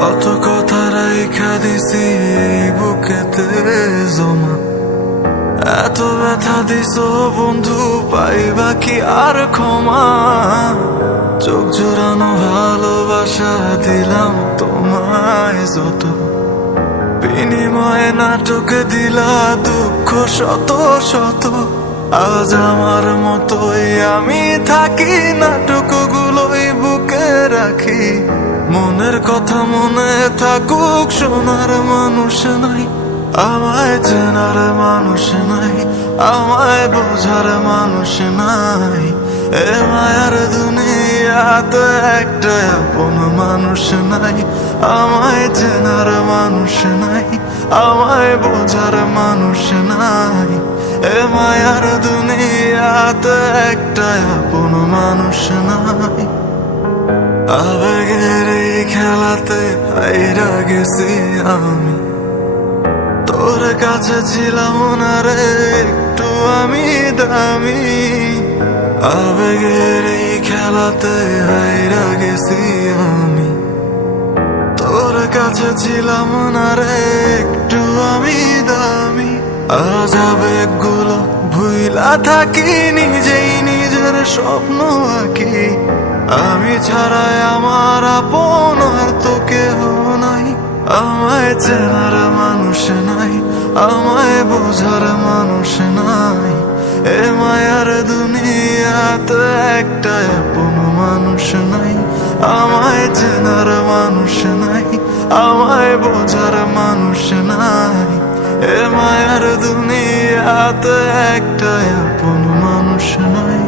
কত কথা রাইখা দিছি এই বুকেতে জমা, এত ব্যথা দিছ বন্ধু, পাইবা কি আর ক্ষমা? চোখ জোড়ানো ভালোবাসা দিলাম তোমায় যত, বিনিময়ে নাটক দিলা দুঃখ শত শত। আজ আমার মতোই আমি থাকি, নাটক গুলোই বুকে রাখি। মনের কথা মনে থাকুক, শোনার মানুষ নাই, আমায় চেনার মানুষ নাই, আমায় বোঝার মানুষ নাই। এ মায়ার দুনিয়াতে একটা আপন মানুষ নাই, আমায় চেনার মানুষ নাই, আমায় বোঝার মানুষ নাই। এ মায়ার দুনিয়াতে একটা আপন মানুষ নাই। আবেগের এই খেলাতে হাইরা গেছি আমি, তোর কাছে ছিলাম না রে একটু আমি দামি। আবেগের এই খেলাতে হাইরা গেছি আমি, তোর কাছে ছিলাম না রে একটু আমি দামি। আজ আবেগগুলো ভুইলা থাকি, নিজেই নিজের স্বপ্ন আঁকি। আমি ছাড়াই আমার আপন আর তো কেহ নাই, আমায় চেনার মানুষ নাই, আমায় বোঝার মানুষ নাই। এ মায়ার দুনিয়াতে একটা আপন মানুষ নাই, আমায় চেনার মানুষ নাই, আমায় বোঝার মানুষ নাই। এ মায়ার দুনিয়াতে একটা আপন মানুষ নাই।